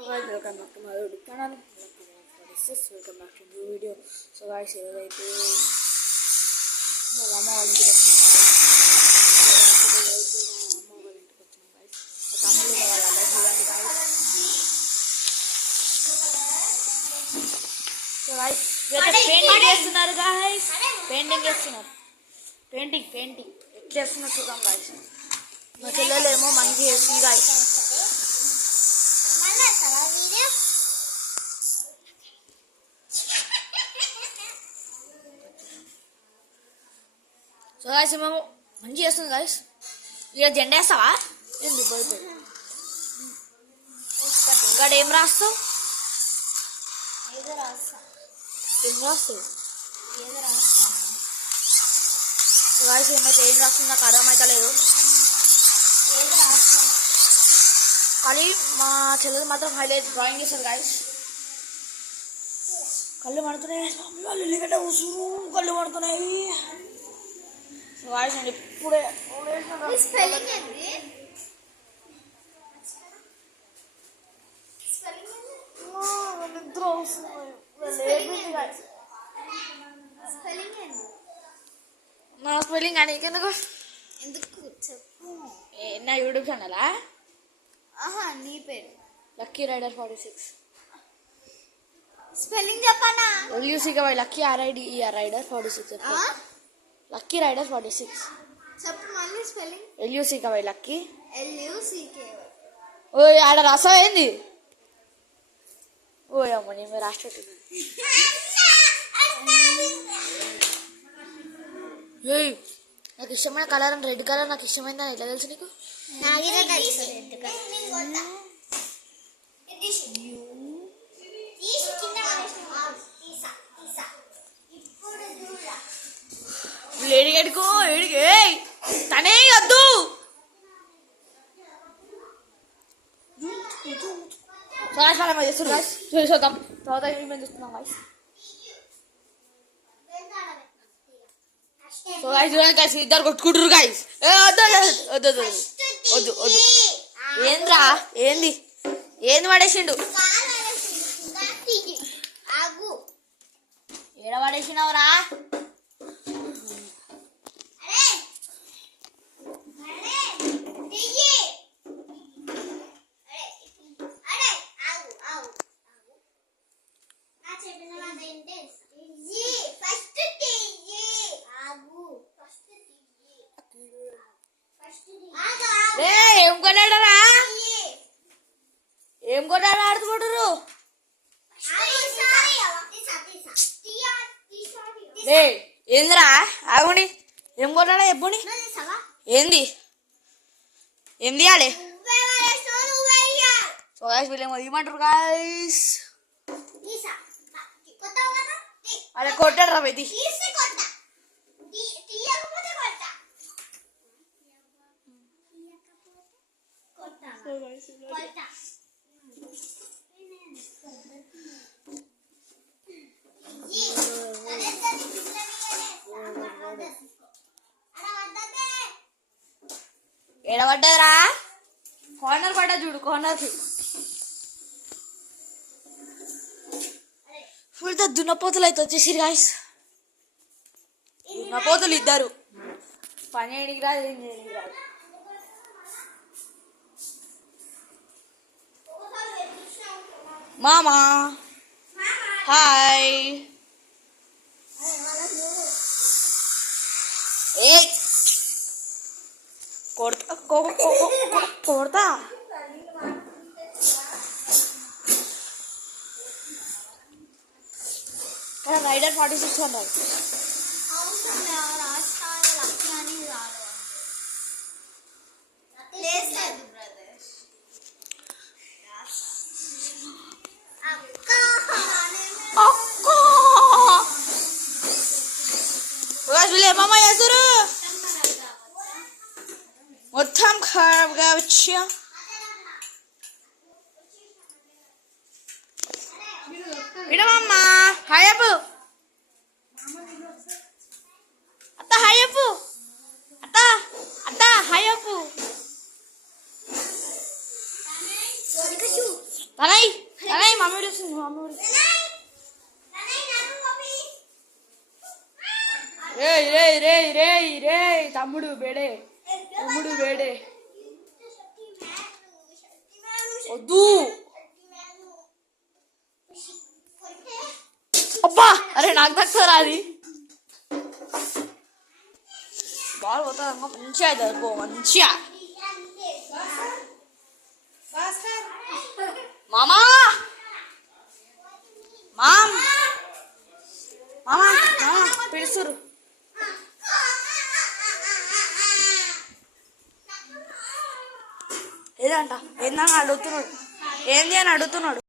guys, welcome back to my YouTube channel. Welcome back to new video. So guys, ఇదైతే మా అమ్మ వాళ్ళ ఇంటికి వచ్చాను guys. తమ్ముడు వాళ్ళందరూ చూడండి guys. So guys, పెయింటింగ్ చేస్తున్నారు guys. పెయింటింగ్ చేస్తున్నారు. పెయింటింగ్ చేస్తున్నారు చూద్దాం guys. మా చెల్లెలేమో మంచి చేస్తుంది guys. సో గాయస్ మేము మంచి చేస్తుంది గాయస్. ఇక జెండా వేస్తావా? ఎందుకు పోయిపోయి ఇంకా ఏం రాస్తావు? ఏం రాస్తావు? గాయస్ ఏమైతే ఏం రాస్తుంది నాకు అర్థమైతే లేదు. కానీ మా చెల్లెలు మాత్రం హైలైట్ డ్రాయింగ్ చేశారు గాయస్. కళ్ళు పడుతున్నాయి, కళ్ళు పడుతున్నాయి. సో గాయస్ నేను ఇప్పుడే నిద్ర వస్తుంది. నా స్పెల్లింగ్ అని ఎందుకు చెప్పు. నా యూట్యూబ్ ఛానలా? నీ పేరు లక్కీ రైడర్ 46. స్పెల్లింగ్ చెప్పనా? LUCKY Lucky RIDER Rider 46. Lucky Rider 46. చెప్పు మళ్ళీ స్పెల్లింగ్. LUCKY Lucky. LUCKY. ఓ ఆడ రసం ఏంది? ఓ అమ్మ నేను రాష్ట్రపతి. నాకు ఇష్టమైన కలర్ అని రెడ్ కలర్ నాకు ఇష్టమైంది అని ఎట్లా తెలుసు నీకు? ఏడిగడుకో ఏడిగే తనే వద్దు. చూద్దాం తర్వాత మేము చూస్తున్నాం గాయస్. సో గాయస్ చూడండి గాయస్ ఇద్దరు కొట్టుకుంటారు గాయస్. వద్దు వద్దు వద్దు వద్దు వద్దు. ఏంద్రా ఏంది పడేసిండు? ఏడ పడేసినావురా? ఏం కొన్నాడరా? ఏం కొన్నాడు ఆడుతున్నారు? ఏందిరా ఆగుని ఏం కొన్నాడా ఎప్పుని? ఏంది ఏం తీయాలి? సో గాయస్ వీళ్ళేమో ఇవ్వమంటారు గాయస్. అరే కొట్టాడు రా ఇది. ఎడబడ్డరా? కార్నర్ పడ్డా చూడు, కార్నర్కి ఫుల్ దున్నపోతులు అయితే వచ్చేసి గాయస్. దున్నపోతులు ఇద్దరు పని చేయడానికి రాదు, ఏం చేయడానికి రాదు. మామా హాయ్. ఏ కొడతా కొడతా. రైడర్ 46 ఉన్నారు. ఏమమ్మా చేస్తారు మొత్తం ఖరాబ్గా వచ్చా. ఇడమమ్మా హాయ్ అప్పు. అత్త హాయ్ అప్పు. అత్త హాయ్ అప్పు. తనయ్ తనయ్ మమ్మీ పిలుస్తుంది మమ్మీ పిలుస్తుంది. రేయ్ రేయ్ రేయ్ రేయ్ రేయ్ తమ్ముడు బేడే తమ్ముడు బేడే వద్దు. అబ్బా అరే నాకు తక్కువ అది బాల్ పోతా మంచిగా అవుతుంది పో మంచిగా. మామా మామ్ మామా మామా పిలుస్తురు. ఏదంట ఏందని అడుగుతున్నాడు ఏంది అని అడుగుతున్నాడు.